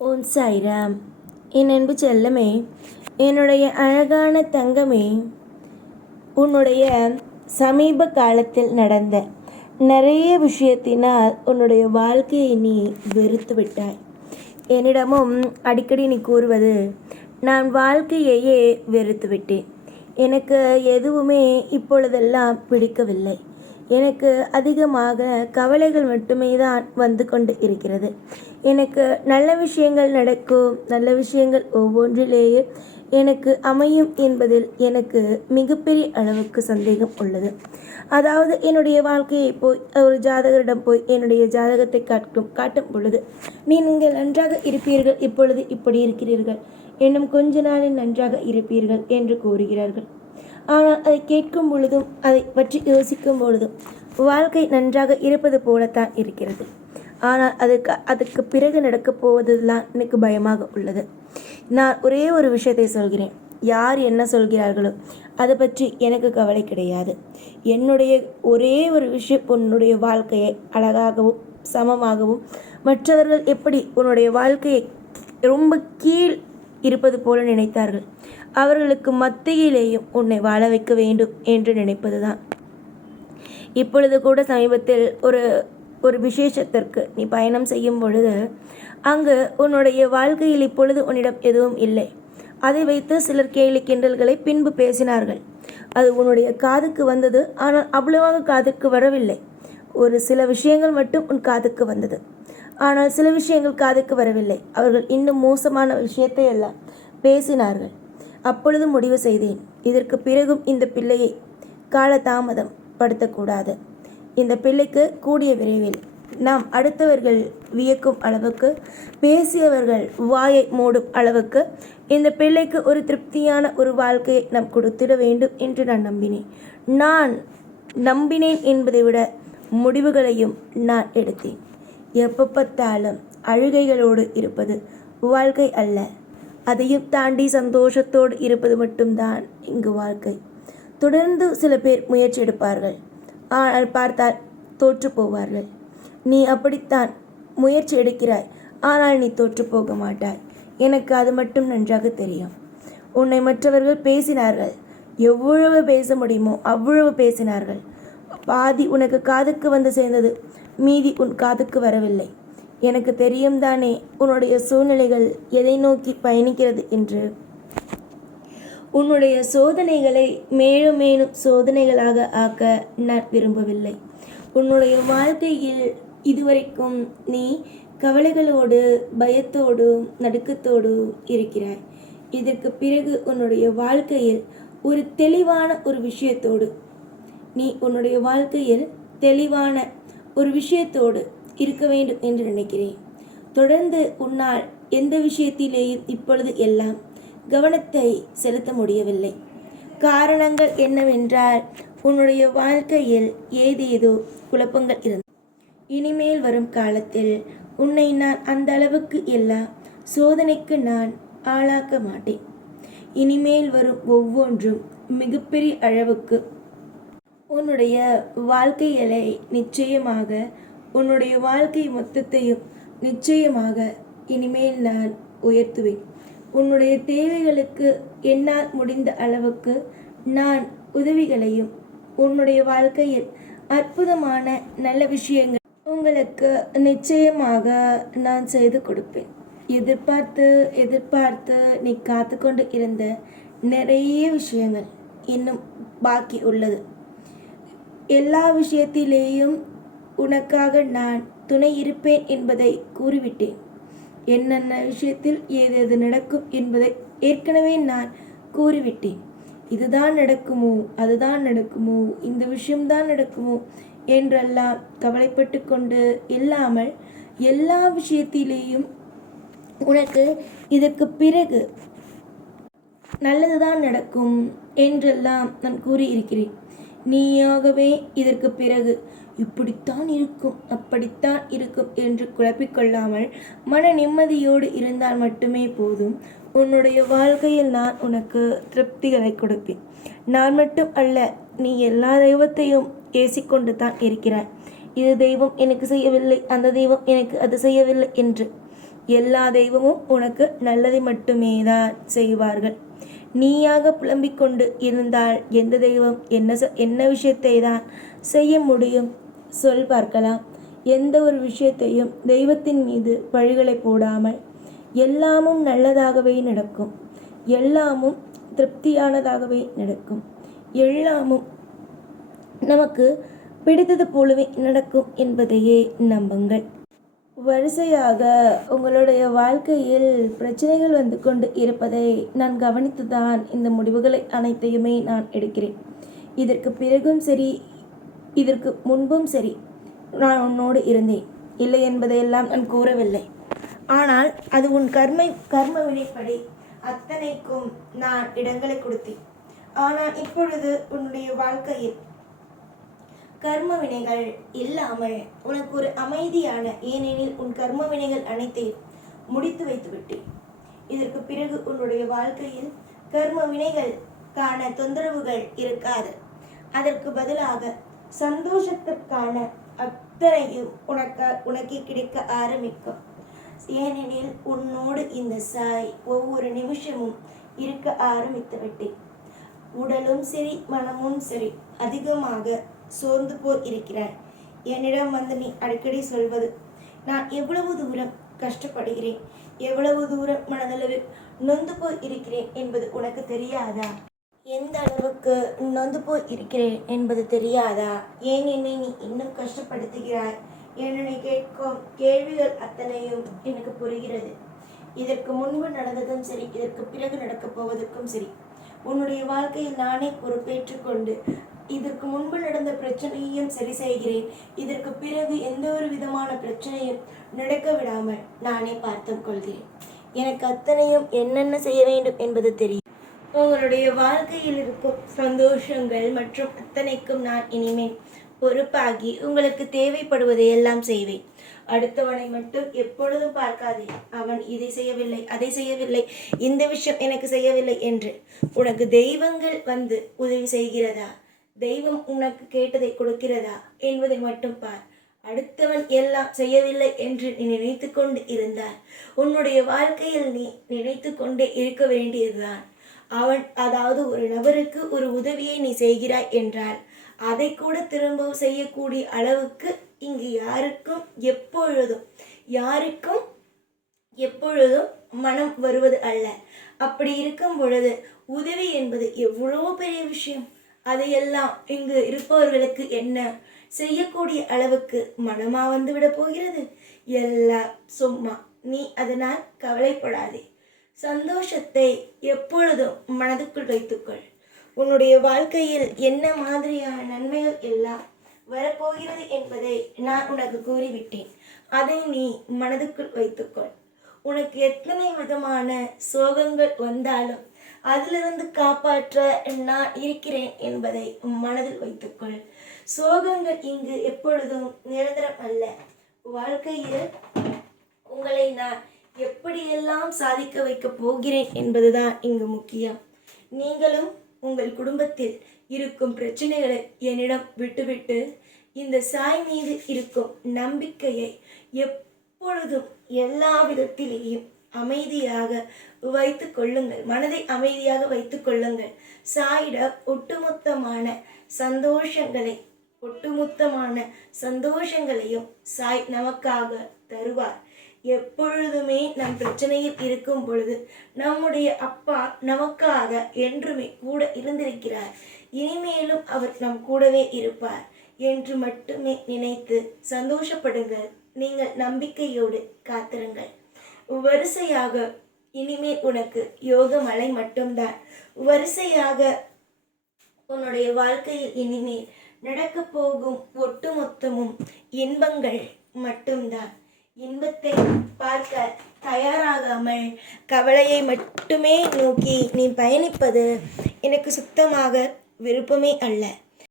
ஓம் சாய்ராம். என் அன்பு செல்லமே, என்னுடைய அழகான தங்கமே, உன்னுடைய சமீப காலத்தில் நடந்த நிறைய விஷயத்தினால் உன்னுடைய வாழ்க்கையை நீ வெறுத்து விட்டாய். என்னிடமும் அடிக்கடி நீ கூறுவது, நான் வாழ்க்கையையே வெறுத்து விட்டேன், எனக்கு எதுவுமே இப்பொழுதெல்லாம் பிடிக்கவில்லை, எனக்கு அதிகமாக கவலைகள் மட்டுமே தான் வந்து கொண்டு இருக்கிறது, எனக்கு நல்ல விஷயங்கள் நடக்கும், நல்ல விஷயங்கள் ஒவ்வொன்றிலேயே எனக்கு அமையும் என்பதில் எனக்கு மிகப்பெரிய அளவுக்கு சந்தேகம் உள்ளது. அதாவது என்னுடைய வாழ்க்கையை போய் ஒரு ஜாதகரிடம் போய் என்னுடைய ஜாதகத்தை காட்டும் பொழுது, நீங்கள் நன்றாக இருப்பீர்கள், இப்பொழுது இப்படி இருக்கிறீர்கள், இன்னும் கொஞ்ச நாளில் நன்றாக இருப்பீர்கள் என்று கூறுகிறார்கள். ஆனால் அதை கேட்கும் பொழுதும் அதை பற்றி யோசிக்கும் பொழுதும் வாழ்க்கை நன்றாக இருப்பது போலத்தான் இருக்கிறது. ஆனால் அதுக்கு பிறகு நடக்கப் போவதுதான் எனக்கு பயமாக உள்ளது. நான் ஒரே ஒரு விஷயத்தை சொல்கிறேன், யார் என்ன சொல்கிறார்களோ அதை பற்றி எனக்கு கவலை கிடையாது. என்னுடைய ஒரே ஒரு விஷயம், உன்னுடைய வாழ்க்கையை அழகாகவும் சமமாகவும் மற்றவர்கள் எப்படி உன்னுடைய வாழ்க்கையை ரொம்ப கீழ் இருப்பது போல நினைத்தார்கள், அவர்களுக்கு மத்தியிலேயும் உன்னை வாழ வைக்க வேண்டும் என்று நினைப்பதுதான். இப்பொழுது கூட சமீபத்தில் ஒரு விசேஷத்திற்கு நீ பயணம் செய்யும் பொழுது அங்கு உன்னுடைய வாழ்க்கையில் இப்பொழுது உன்னிடம் எதுவும் இல்லை. அதை வைத்து சிலர் கேலி கிண்டல்களை பின்பு பேசினார்கள். அது உன்னுடைய காதுக்கு வந்தது, ஆனால் அவ்வளவாக காதுக்கு வரவில்லை. ஒரு சில விஷயங்கள் மட்டும் உன் காதுக்கு வந்தது, ஆனால் சில விஷயங்கள் காதுக்கு வரவில்லை. அவர்கள் இன்னும் மோசமான விஷயத்தை எல்லாம் பேசினார்கள். அப்பொழுது முடிவு செய்தேன், இதற்கு பிறகும் இந்த பிள்ளையை காலதாமதம் படுத்தக்கூடாது. இந்த பிள்ளைக்கு கூடிய விரைவில் நாம் அடுத்தவர்கள் வியக்கும் அளவுக்கு, பேசியவர்கள் வாயை மூடும் அளவுக்கு இந்த பிள்ளைக்கு ஒரு திருப்தியான ஒரு வாழ்க்கையை நாம் கொடுத்திட வேண்டும் என்று நான் நம்பினேன் என்பதை விட முடிவுகளையும் நான் எடுத்தேன். எப்போ பார்த்தாலும் அழுகைகளோடு இருப்பது வாழ்க்கை அல்ல, அதையும் தாண்டி சந்தோஷத்தோடு இருப்பது மட்டும்தான் இங்கு வாழ்க்கை. தொடர்ந்து சில பேர் முயற்சி எடுப்பார்கள், ஆனால் பார்த்தால் தோற்று போவார்கள். நீ அப்படித்தான் முயற்சி எடுக்கிறாய், ஆனால் நீ தோற்று போக மாட்டாய். எனக்கு அது மட்டும் நன்றாக தெரியும். உன்னை மற்றவர்கள் பேசினார்கள், எவ்வளவு பேச முடியுமோ அவ்வளவு பேசினார்கள். பாதி உனக்கு காதுக்கு வந்து சேர்ந்தது, மீதி உன் காதுக்கு வரவில்லை. எனக்கு தெரியும் தானே உன்னுடைய சூழ்நிலைகள் எதை நோக்கி பயணிக்கிறது என்று. உன்னுடைய சோதனைகளை மேலும் மேலும் சோதனைகளாக ஆக்க நான் விரும்பவில்லை. உன்னுடைய வாழ்க்கையில் இதுவரைக்கும் நீ கவலைகளோடு, பயத்தோடு, நடுக்கத்தோடு இருக்கிறாய். இதற்கு பிறகு உன்னுடைய வாழ்க்கையில் ஒரு தெளிவான ஒரு விஷயத்தோடு, நீ உன்னுடைய வாழ்க்கையில் தெளிவான ஒரு விஷயத்தோடு இருக்க வேண்டும் என்று நினைக்கிறேன். தொடர்ந்து உன்னால் எந்த விஷயத்திலேயும் இப்பொழுது எல்லாம் கவனத்தை செலுத்த முடியவில்லை. காரணங்கள் என்னவென்றால், உன்னுடைய வாழ்க்கையில் ஏதேதோ குழப்பங்கள் இருந்தது. இனிமேல் வரும் காலத்தில் உன்னை நான் அந்த அளவுக்கு எல்லாம் சோதனைக்கு நான் ஆளாக்க மாட்டேன். இனிமேல் வரும் ஒவ்வொன்றும் மிகப்பெரிய அளவுக்கு உன்னுடைய வாழ்க்கைகளை நிச்சயமாக, உன்னுடைய வாழ்க்கை மொத்தத்தையும் நிச்சயமாக இனிமேல் நான் உயர்த்துவேன். உன்னுடைய தேவைகளுக்கு என்னால் முடிந்த அளவுக்கு நான் உதவிகளையும், உன்னுடைய வாழ்க்கையில் அற்புதமான நல்ல விஷயங்கள் உங்களுக்கு நிச்சயமாக நான் செய்து கொடுப்பேன். எதிர்பார்த்து எதிர்பார்த்து நீ காத்து கொண்டு இருந்த நிறைய விஷயங்கள் இன்னும் பாக்கி உள்ளது. எல்லா விஷயத்திலேயும் உனக்காக நான் துணை இருப்பேன் என்பதை கூறிவிட்டேன். என்னென்ன விஷயத்தில் ஏதேது நடக்கும் என்பதை ஏற்கனவே நான் கூறிவிட்டேன். இதுதான் நடக்குமோ, அதுதான் நடக்குமோ, இந்த விஷயம்தான் நடக்குமோ என்றெல்லாம் கவலைப்பட்டு கொண்டு இல்லாமல், எல்லா விஷயத்திலேயும் உனக்கு இதற்கு பிறகு நல்லதுதான் நடக்கும் என்றெல்லாம் நான் கூறியிருக்கிறேன். நீயாகவே இதற்கு பிறகு இப்படித்தான் இருக்கும், அப்படித்தான் இருக்கும் என்று குழப்பிக்கொள்ளாமல் மன நிம்மதியோடு இருந்தால் மட்டுமே போதும். உன்னுடைய வாழ்க்கையில் நான் உனக்கு திருப்திகளை கொடுப்பேன். நான் மட்டும் அல்ல, நீ எல்லா தெய்வத்தையும் ஏசிக்கொண்டு தான் இருக்கிறாய். இது தெய்வம் எனக்கு செய்யவில்லை, அந்த தெய்வம் எனக்கு அது செய்யவில்லை என்று. எல்லா தெய்வமும் உனக்கு நல்லதை மட்டுமே தான் செய்வார்கள். நீயாக புலம்பிக் கொண்டு இருந்தால் எந்த தெய்வம் என்ன விஷயத்தை தான் செய்ய முடியும்? சொல் பார்க்கலாம். எந்த ஒரு விஷயத்தையும் தெய்வத்தின் மீது பழிகளை போடாமல் எல்லாமும் நல்லதாகவே நடக்கும், எல்லாமும் திருப்தியானதாகவே நடக்கும், எல்லாமும் நமக்கு பிடித்தது போலவே நடக்கும் என்பதையே நம்புங்கள். வரிசையாக உங்களுடைய வாழ்க்கையில் பிரச்சனைகள் வந்து கொண்டு இருப்பதை நான் கவனித்துதான் இந்த முடிவுகளை அனைத்தையுமே நான் எடுக்கிறேன். இதற்கு பிறகும் சரி, இதற்கு முன்பும் சரி, நான் உன்னோடு இருந்தேன், இல்லை என்பதையெல்லாம் நான் கூறவில்லை. ஆனால் அது உன் கர்ம வினைப்படி அத்தனைக்கும் நான் இடங்களை கொடுத்தேன். ஆனால் இப்பொழுது உன்னுடைய வாழ்க்கையில் கர்ம வினைகள் இல்லாமல் உனக்கு ஒரு அமைதியான, ஏனெனில் உன் கர்ம வினைகள் அனைத்தையும் முடித்து வைத்து விட்டேன். இதற்கு பிறகு உன்னுடைய வாழ்க்கையில் கர்ம வினைகள் காண தொந்தரவுகள் இருக்காது. அதற்கு பதிலாக சந்தோஷத்திற்கான அத்தனையும் உனக்கே கிடைக்க ஆரம்பிக்கும். ஏனெனில் உன்னோடு இந்த சாய் ஒவ்வொரு நிமிஷமும் இருக்க ஆரம்பித்து விட்டேன். உடலும் சரி மனமும் சரி அதிகமாக சோர்ந்து போய் இருக்கிறாய். என்னிடம் வந்து நீ அடிக்கடி சொல்வது, நான் எவ்வளவு தூரம் கஷ்டப்படுகிறேன், எவ்வளவு தூரம் மனதளவில் நொந்து போய் இருக்கிறேன் என்பது உனக்கு தெரியாதா? எந்த அளவுக்கு நொந்து போய் இருக்கிறேன் என்பது தெரியாதா? ஏன் என்னை நீ இன்னும் கஷ்டப்படுத்துகிறாய்? என்னை கேட்கும் கேள்விகள் அத்தனையும் எனக்கு புரிகிறது. இதற்கு முன்பு நடந்ததும் சரி, இதற்கு பிறகு நடக்கப் போவதற்கும் சரி, உன்னுடைய வாழ்க்கையில் நானே பொறுப்பேற்றுக் கொண்டு இதற்கு முன்பு நடந்த பிரச்சனையையும் சரி செய்கிறேன். இதற்கு பிறகு எந்த ஒரு விதமான பிரச்சனையும் நடக்க விடாமல் நானே பார்த்து கொள்கிறேன். எனக்கு அத்தனையும் என்னென்ன செய்ய வேண்டும் என்பது தெரியும். உங்களுடைய வாழ்க்கையில் இருக்கும் சந்தோஷங்கள் மற்றும் அத்தனைக்கும் நான் இனிமேல் பொறுப்பாகி உங்களுக்கு தேவைப்படுவதை எல்லாம் செய்வேன். அடுத்தவனை மட்டும் எப்பொழுதும் பார்க்காதே. அவன் இதை செய்யவில்லை, அதை செய்யவில்லை, இந்த விஷயம் எனக்கு செய்யவில்லை என்று. உனக்கு தெய்வங்கள் வந்து உதவி செய்கிறதா, தெய்வம் உனக்கு கேட்டதை கொடுக்கிறதா என்பதை மட்டும் பார். அடுத்தவன் எல்லாம் செய்யவில்லை என்று நீ நினைத்து கொண்டு இருந்தால் உன்னுடைய வாழ்க்கையில் நீ நினைத்து கொண்டே இருக்க வேண்டியதுதான். அதாவது ஒரு நபருக்கு ஒரு உதவியை நீ செய்கிறாய் என்றால் அதை கூட திரும்ப செய்யக்கூடிய அளவுக்கு இங்கு யாருக்கும் எப்பொழுதும் மனம் வருவது அல்ல. அப்படி இருக்கும் பொழுது உதவி என்பது எவ்வளோ பெரிய விஷயம். அதையெல்லாம் இங்கு இருப்பவர்களுக்கு என்ன செய்யக்கூடிய அளவுக்கு மனமா வந்து விட போகிறது? எல்லாம் சும்மா. நீ அதனால் கவலைப்படாதே. சந்தோஷத்தை எப்பொழுதும் மனதுக்குள் வைத்துக்கொள். உன்னுடைய வாழ்க்கையில் என்ன மாதிரியான நன்மைகள் எல்லாம் வரப்போகிறது என்பதை நான் உனக்கு கூறிவிட்டேன். அதை நீ மனதுக்குள் வைத்துக்கொள். உனக்கு எத்தனை விதமான சோகங்கள் வந்தாலும் அதிலிருந்து காப்பாற்ற நான் இருக்கிறேன் என்பதை மனதில் வைத்துக்கொள். சோகங்கள் இங்கு எப்பொழுதும் நிரந்தரம் அல்ல. வாழ்க்கையில் உங்களை நான் எப்படியெல்லாம் சாதிக்க வைக்கப் போகிறேன் என்பதுதான் இங்கு முக்கியம். நீங்களும் உங்கள் குடும்பத்தில் இருக்கும் பிரச்சனைகளை என்னிடம் விட்டுவிட்டு இந்த சாய் மீது இருக்கும் நம்பிக்கையை எப்பொழுதும் எல்லா விதத்திலேயும் அமைதியாக வைத்து கொள்ளுங்கள். மனதை அமைதியாக வைத்து கொள்ளுங்கள். சாயிடம் ஒட்டுமொத்தமான சந்தோஷங்களையும் சாய் நமக்காக தருவார். எப்பொழுதுமே நம் பிரச்சனையில் இருக்கும் பொழுது நம்முடைய அப்பா நமக்காக என்றுமே கூட இருந்திருக்கிறார். இனிமேலும் அவர் நம் கூடவே இருப்பார் என்று மட்டுமே நினைத்து சந்தோஷப்படுங்கள். நீங்கள் நம்பிக்கையோடு காத்திருங்கள். வரிசையாக இனிமேல் உனக்கு யோக மழை மட்டும்தான். வரிசையாக உன்னுடைய வாழ்க்கையில் இனிமேல் நடக்கப் போகும் ஒட்டுமொத்தமும் இன்பங்கள் மட்டும்தான். இன்பத்தை பார்க்க தயாராகாமல் கவலையை மட்டுமே நோக்கி நீ பயணிப்பது எனக்கு சுத்தமாக விருப்பமே அல்ல.